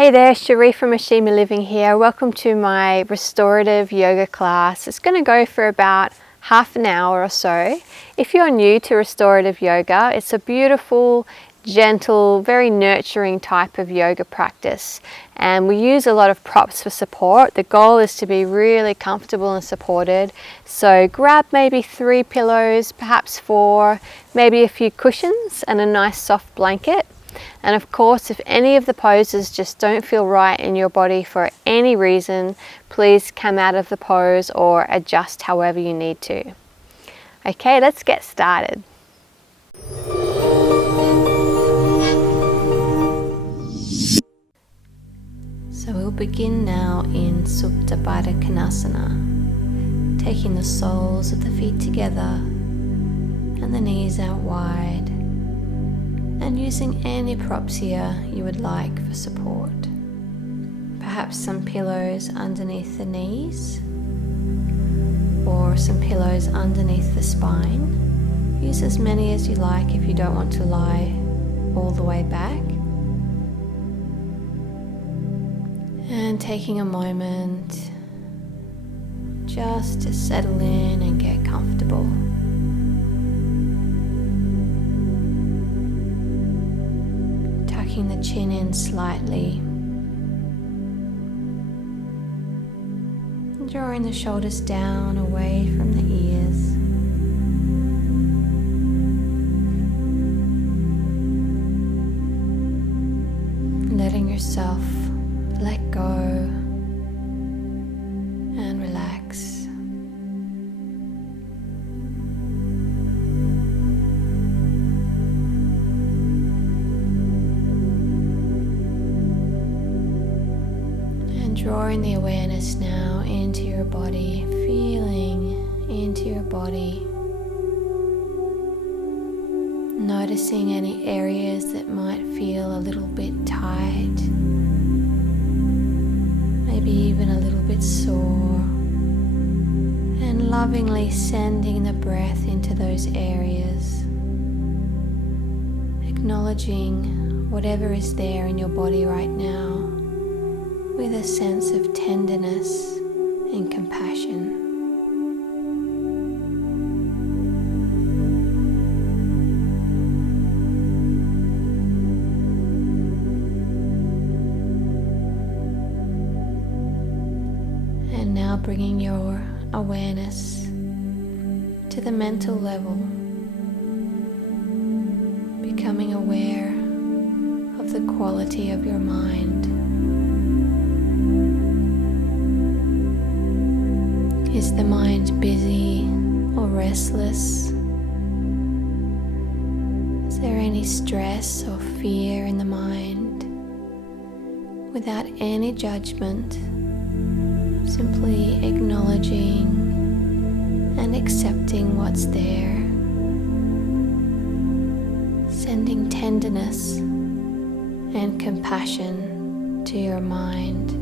Hey there, Sharee from Ashima Living here. Welcome to my restorative yoga class. It's going to go for about half an hour or so. If you're new to restorative yoga, it's a beautiful, gentle, very nurturing type of yoga practice. And we use a lot of props for support. The goal is to be really comfortable and supported. So grab maybe 3 pillows, perhaps 4, maybe a few cushions and a nice soft blanket. And of course, if any of the poses just don't feel right in your body for any reason, please come out of the pose or adjust however you need to. Okay, let's get started. So we'll begin now in Supta Baddha Konasana, taking the soles of the feet together and the knees out wide, and using any props here you would like for support. Perhaps some pillows underneath the knees or some pillows underneath the spine. Use as many as you like if you don't want to lie all the way back. And taking a moment just to settle in and get comfortable. Tucking the chin in slightly, drawing the shoulders down away from the ears. Letting yourself let go and relax. Drawing the awareness now into your body, feeling into your body, noticing any areas that might feel a little bit tight, maybe even a little bit sore, and lovingly sending the breath into those areas, acknowledging whatever is there in your body right now with a sense of tenderness and compassion. And now bringing your awareness to the mental level, becoming aware of the quality of your mind. Is the mind busy or restless? Is there any stress or fear in the mind? Without any judgment, simply acknowledging and accepting what's there, sending tenderness and compassion to your mind.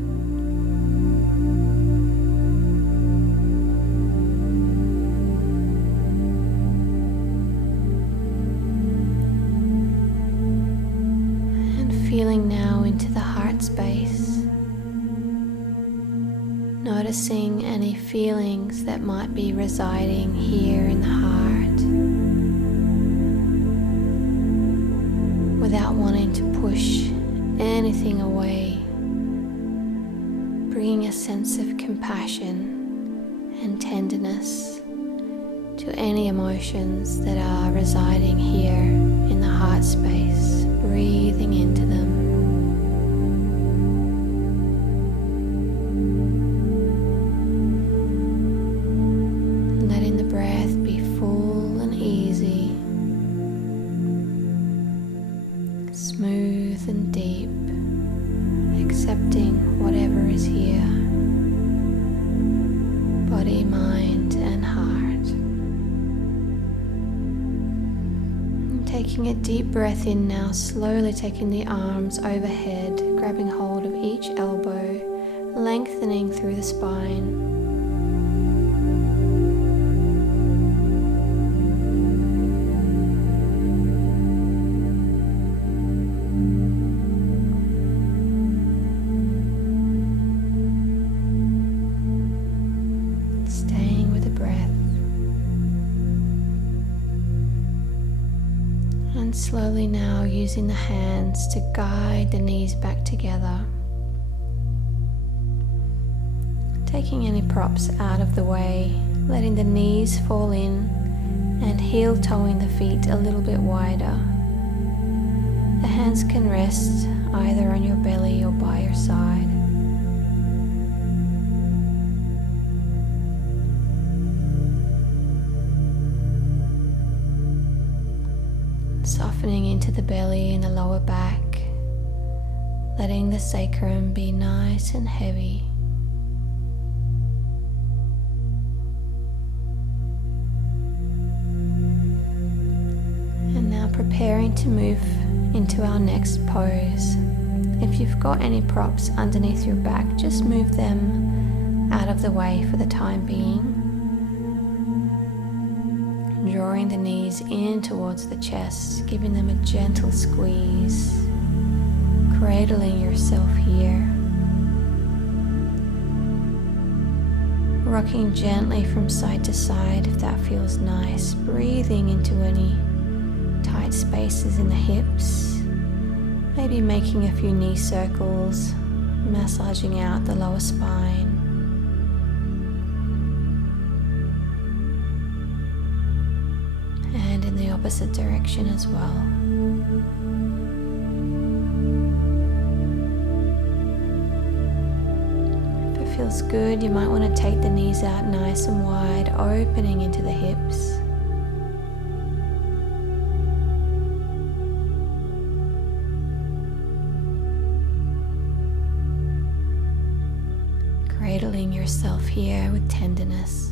Feeling now into the heart space, noticing any feelings that might be residing here in the heart, without wanting to push anything away, bringing a sense of compassion and tenderness to any emotions that are residing here in the heart space, breathing into them. Letting the breath be full and easy, smooth and deep, accepting whatever is here, body, mind, and heart. Taking a deep breath in now, slowly taking the arms overhead, grabbing hold of each elbow, lengthening through the spine. Slowly now using the hands to guide the knees back together. Taking any props out of the way, letting the knees fall in and heel toeing the feet a little bit wider. The hands can rest either on your belly or by your side. Softening into the belly and the lower back, letting the sacrum be nice and heavy. And now preparing to move into our next pose. If you've got any props underneath your back, just move them out of the way for the time being. Drawing the knees in towards the chest, giving them a gentle squeeze, cradling yourself here. Rocking gently from side to side if that feels nice, breathing into any tight spaces in the hips, maybe making a few knee circles, massaging out the lower spine. And in the opposite direction as well. If it feels good, you might want to take the knees out nice and wide, opening into the hips. Cradling yourself here with tenderness.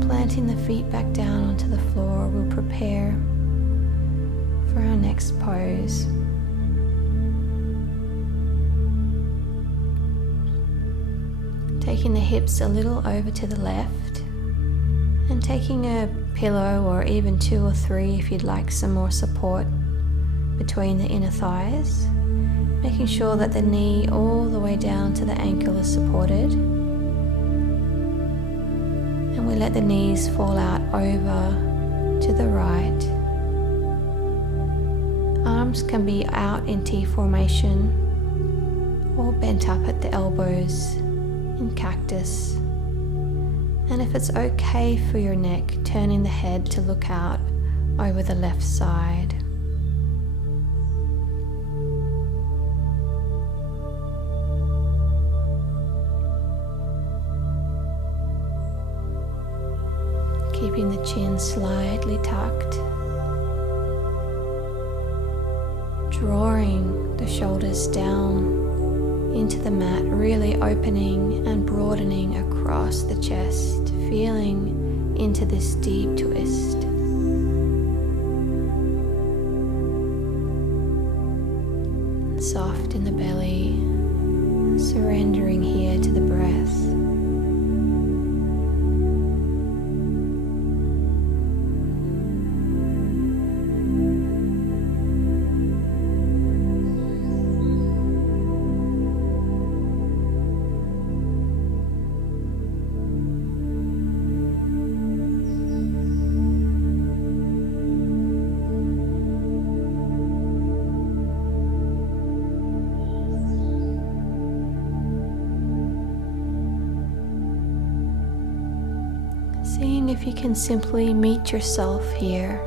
Planting the feet back down onto the floor, we'll prepare for our next pose. Taking the hips a little over to the left and taking a pillow or even two or three if you'd like some more support between the inner thighs, making sure that the knee all the way down to the ankle is supported. And we let the knees fall out over to the right. Arms can be out in T formation or bent up at the elbows in cactus. And if it's okay for your neck, turning the head to look out over the left side. Keeping the chin slightly tucked, drawing the shoulders down into the mat, really opening and broadening across the chest, feeling into this deep twist. Soft in the belly, surrendering here to the breath. Seeing if you can simply meet yourself here,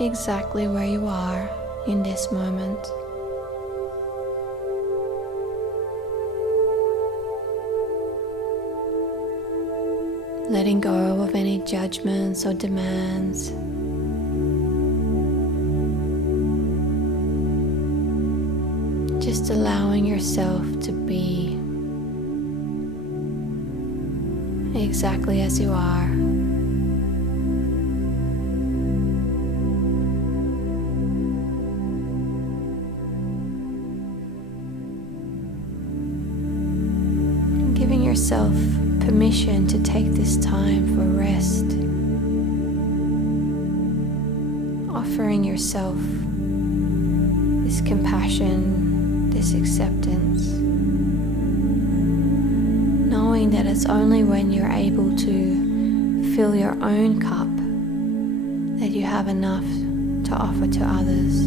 exactly where you are in this moment. Letting go of any judgments or demands. Just allowing yourself to be exactly as you are. Giving yourself permission to take this time for rest. offering yourself this compassion, this acceptance, knowing that it's only when you're able to fill your own cup that you have enough to offer to others.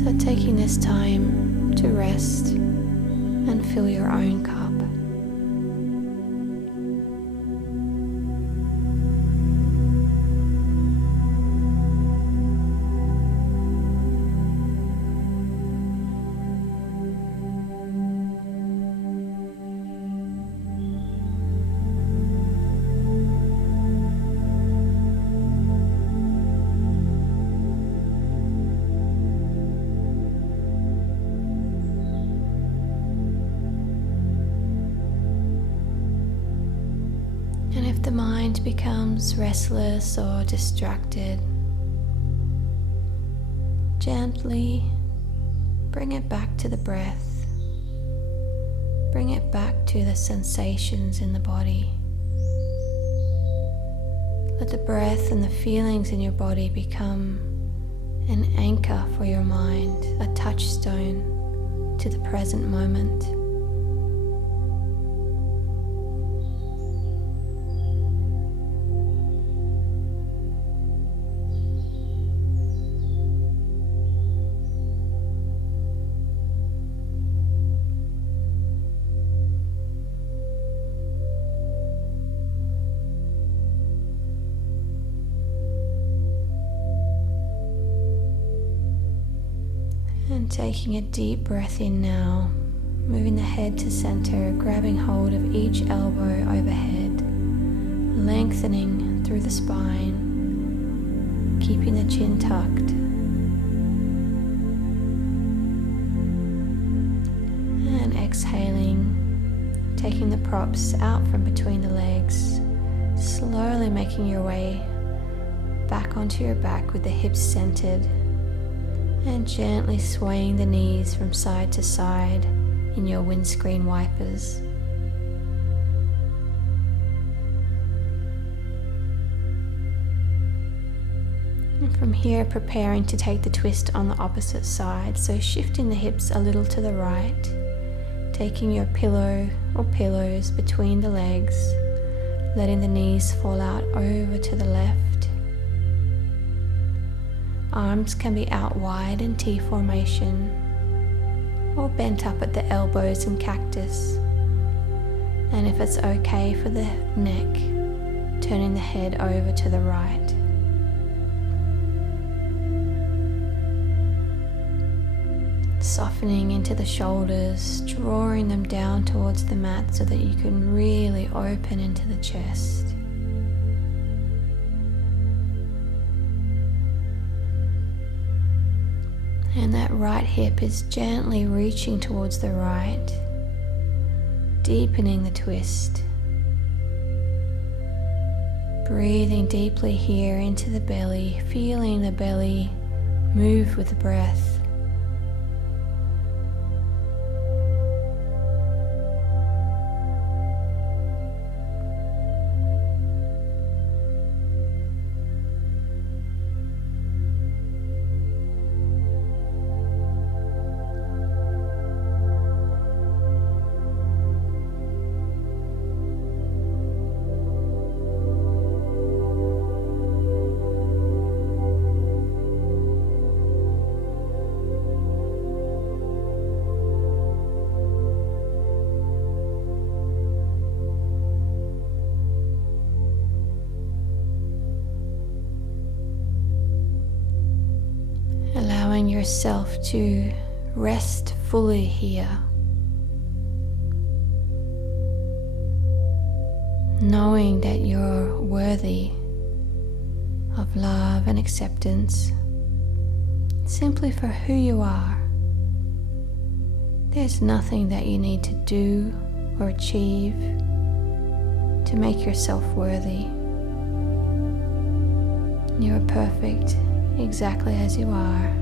So taking this time to rest and fill your own cup. And if the mind becomes restless or distracted, gently bring it back to the breath. Bring it back to the sensations in the body. Let the breath and the feelings in your body become an anchor for your mind, a touchstone to the present moment. And taking a deep breath in now, moving the head to center, grabbing hold of each elbow overhead, lengthening through the spine, keeping the chin tucked. And exhaling, taking the props out from between the legs, slowly making your way back onto your back with the hips centered, and gently swaying the knees from side to side in your windscreen wipers. And from here, preparing to take the twist on the opposite side, so shifting the hips a little to the right, taking your pillow or pillows between the legs, letting the knees fall out over to the left. Arms can be out wide in T formation or bent up at the elbows in cactus. And if it's okay for the neck, turning the head over to the right. Softening into the shoulders, drawing them down towards the mat so that you can really open into the chest. And that right hip is gently reaching towards the right, deepening the twist. Breathing deeply here into the belly, feeling the belly move with the breath. Allowing yourself to rest fully here, knowing that you're worthy of love and acceptance simply for who you are. There's nothing that you need to do or achieve to make yourself worthy. You are perfect exactly as you are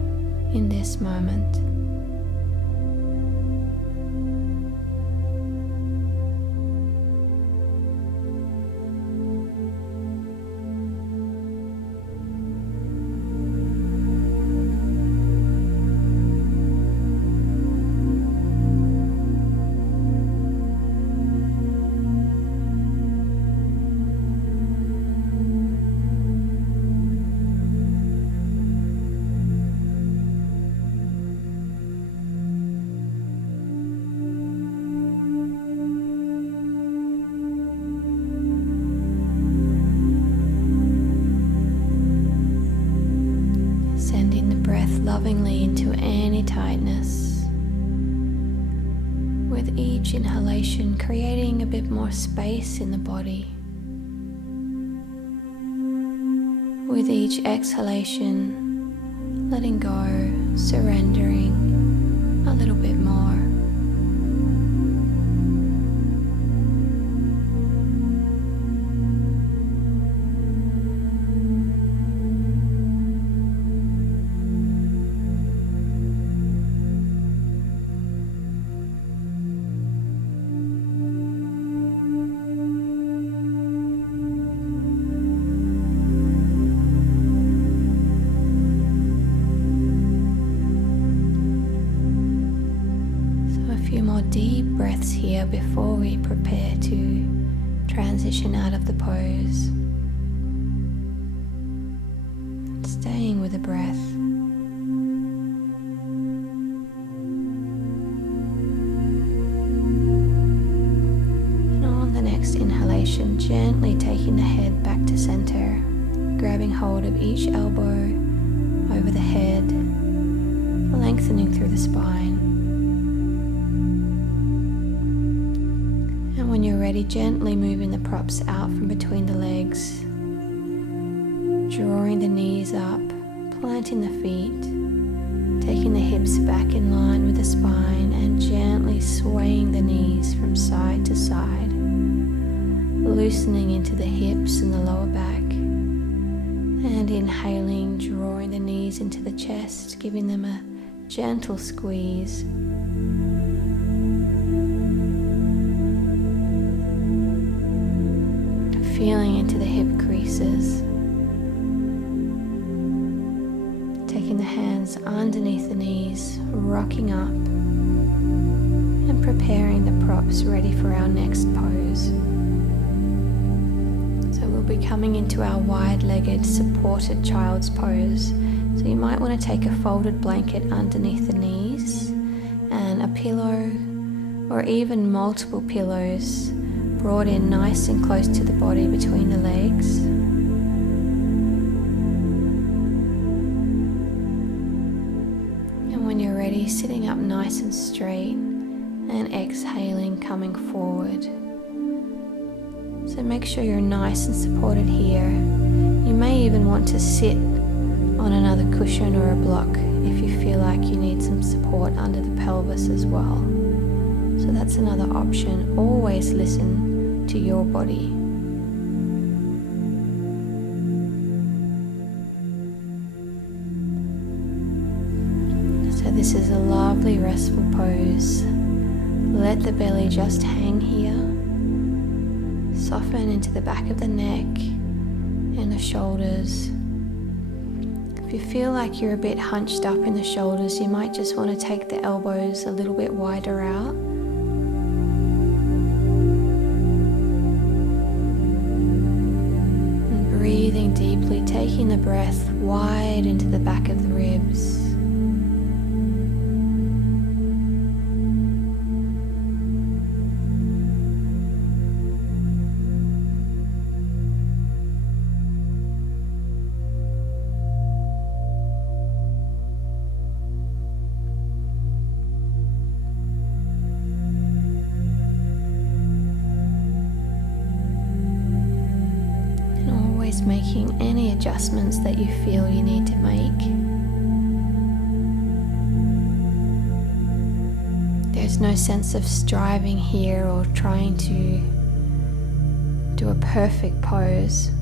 in this moment. breath lovingly into any tightness. With each inhalation, creating a bit more space in the body. With each exhalation, letting go, surrendering a little bit more. Deep breaths here before we prepare to transition out of the pose. Staying with the breath. And on the next inhalation, gently taking the head back to center, grabbing hold of each elbow over the head, lengthening through the spine. When you're ready, gently moving the props out from between the legs, drawing the knees up, planting the feet, taking the hips back in line with the spine and gently swaying the knees from side to side, loosening into the hips and the lower back, and inhaling, drawing the knees into the chest, giving them a gentle squeeze. Feeling into the hip creases, taking the hands underneath the knees, rocking up and preparing the props ready for our next pose. So we'll be coming into our wide-legged supported child's pose. So you might want to take a folded blanket underneath the knees and a pillow or even multiple pillows brought in nice and close to the body between the legs. And when you're ready, sitting up nice and straight and exhaling, coming forward. So make sure you're nice and supported here. You may even want to sit on another cushion or a block if you feel like you need some support under the pelvis as well. So that's another option. Always listen to your body. So this is a lovely restful pose. Let the belly just hang here. Soften into the back of the neck and the shoulders. If you feel like you're a bit hunched up in the shoulders, you might just want to take the elbows a little bit wider out. Breathing deeply, taking the breath wide into the back of the ribs. Making any adjustments that you feel you need to make. There's no sense of striving here or trying to do a perfect pose.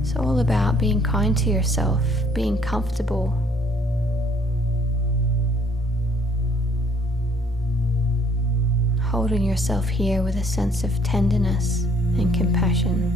It's all about being kind to yourself, being comfortable. Holding yourself here with a sense of tenderness and compassion.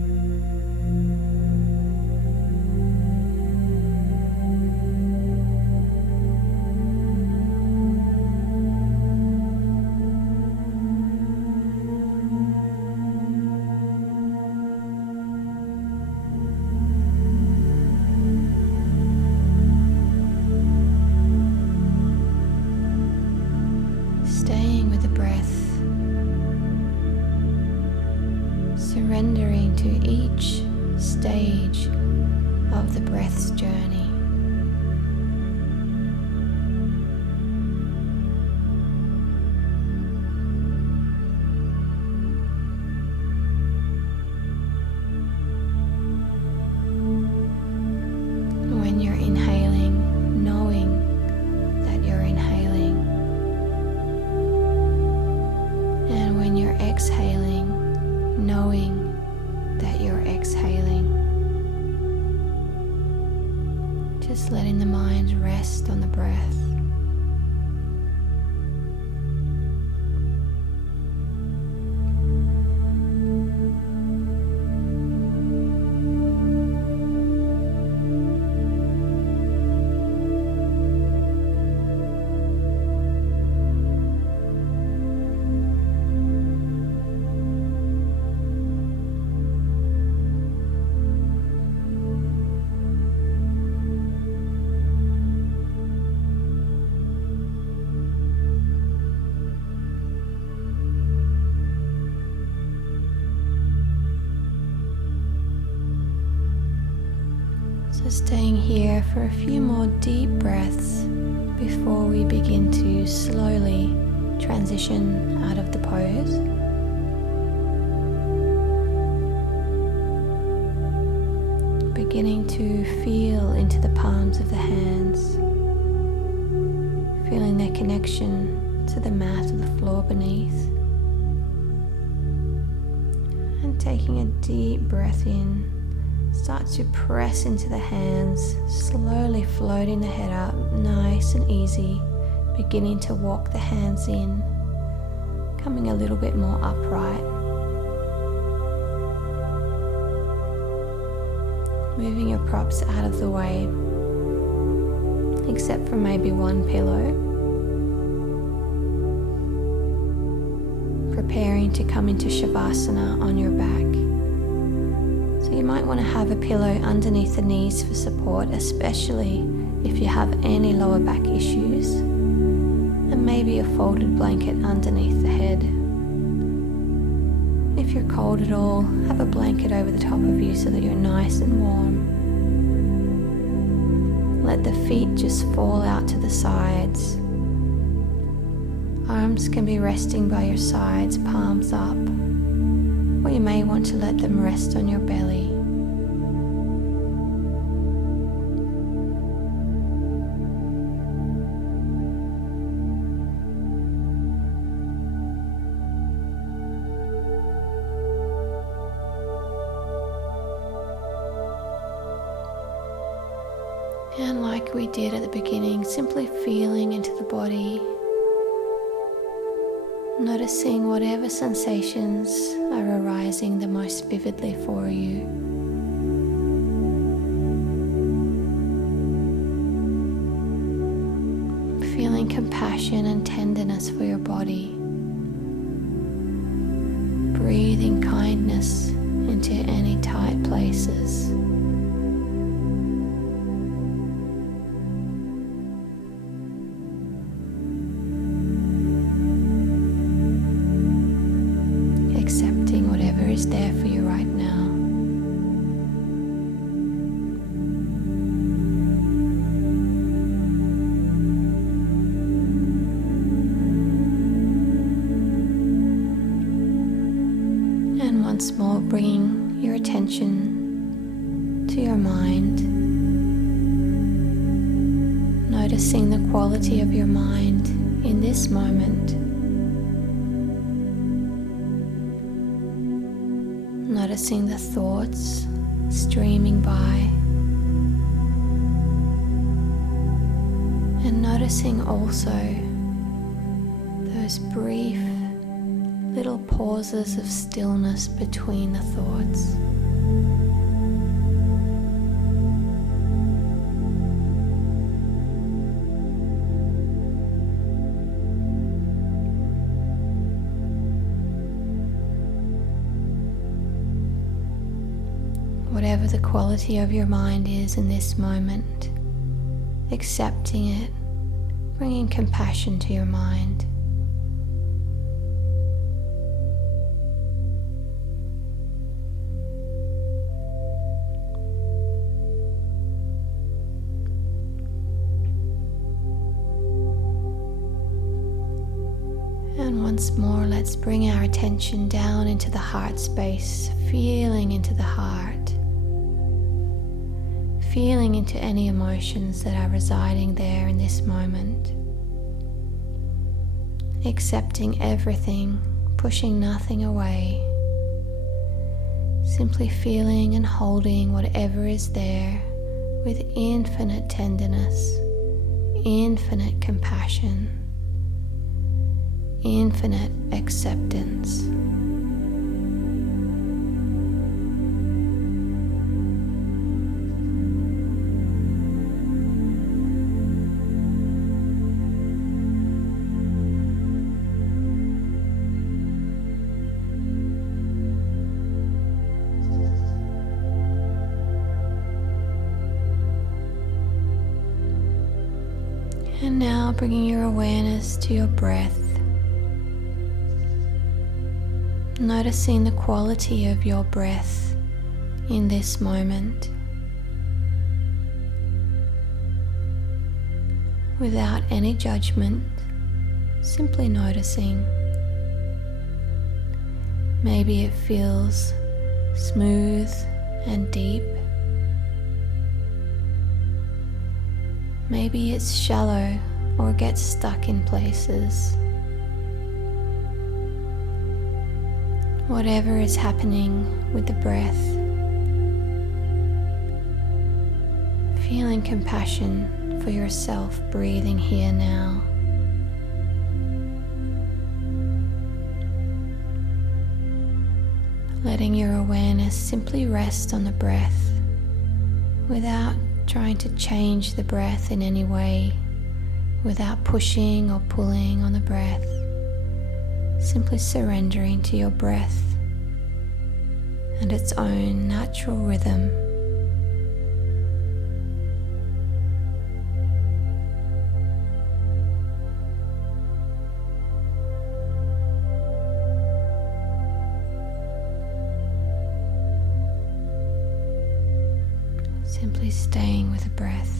Staying with the breath, surrendering to the mind rest on the breath. So staying here for a few more deep breaths before we begin to slowly transition out of the pose. Beginning to feel into the palms of the hands, feeling their connection to the mat or the floor beneath. And taking a deep breath in. Start to press into the hands, slowly floating the head up, nice and easy, beginning to walk the hands in, coming a little bit more upright. Moving your props out of the way, except for maybe one pillow. Preparing to come into Shavasana on your back. You might want to have a pillow underneath the knees for support, especially if you have any lower back issues, and maybe a folded blanket underneath the head. If you're cold at all, have a blanket over the top of you so that you're nice and warm. Let the feet just fall out to the sides. Arms can be resting by your sides, palms up. Or you may want to let them rest on your belly. And like we did at the beginning, simply feeling into the body. Noticing whatever sensations are arising the most vividly for you. Feeling compassion and tenderness for your body. Breathing kindness into any tight places. Accepting whatever is there for you right now. And once more, bringing your attention to your mind, noticing the quality of your mind in this moment. Noticing the thoughts streaming by, and noticing also those brief little pauses of stillness between the thoughts. Whatever the quality of your mind is in this moment, accepting it, bringing compassion to your mind. And once more, let's bring our attention down into the heart space, feeling into the heart. Feeling into any emotions that are residing there in this moment. Accepting everything, pushing nothing away. Simply feeling and holding whatever is there with infinite tenderness, infinite compassion, infinite acceptance. And now bringing your awareness to your breath, noticing the quality of your breath in this moment, without any judgment, simply noticing. Maybe it feels smooth and deep. Maybe it's shallow or gets stuck in places. Whatever is happening with the breath, feeling compassion for yourself breathing here now. Letting your awareness simply rest on the breath without trying to change the breath in any way, without pushing or pulling on the breath, simply surrendering to your breath and its own natural rhythm. Simply staying with the breath.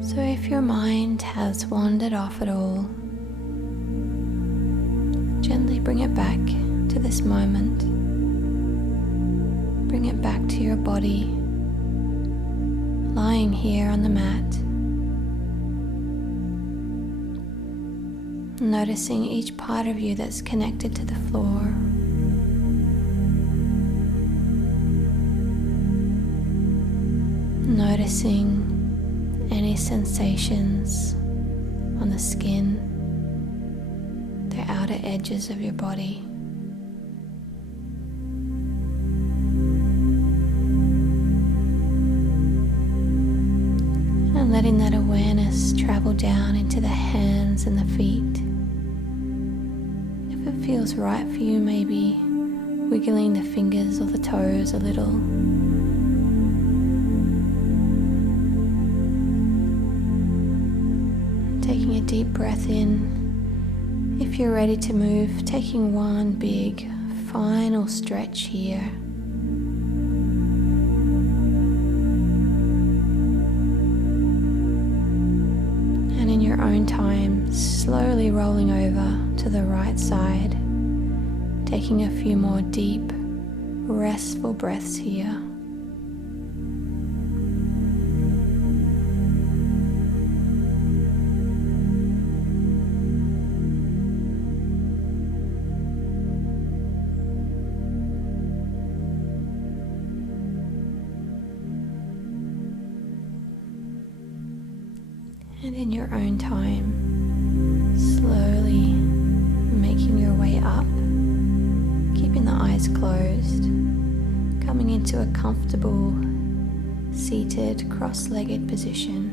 So if your mind has wandered off at all, gently bring it back to this moment. Bring it back to your body, lying here on the mat. Noticing each part of you that's connected to the floor. Noticing any sensations on the skin, the outer edges of your body. And letting that awareness travel down into the hands and the feet. If it feels right for you, maybe wiggling the fingers or the toes a little. Taking a deep breath in. If you're ready to move, taking one big final stretch here. And in your own time, slowly rolling over to the right side, taking a few more deep, restful breaths here. And And in your own time, slowly making your way up, keeping the eyes closed, coming into a comfortable, seated, cross-legged position.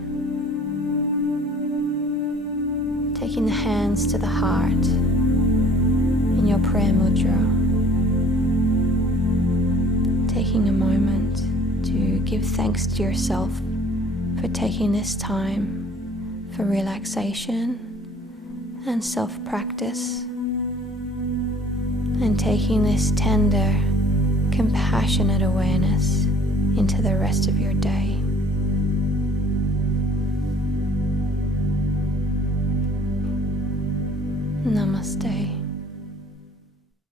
Taking the hands to the heart in your prayer mudra. Taking a moment to give thanks to yourself for taking this time for relaxation and self-practice, and taking this tender, compassionate awareness into the rest of your day. Namaste.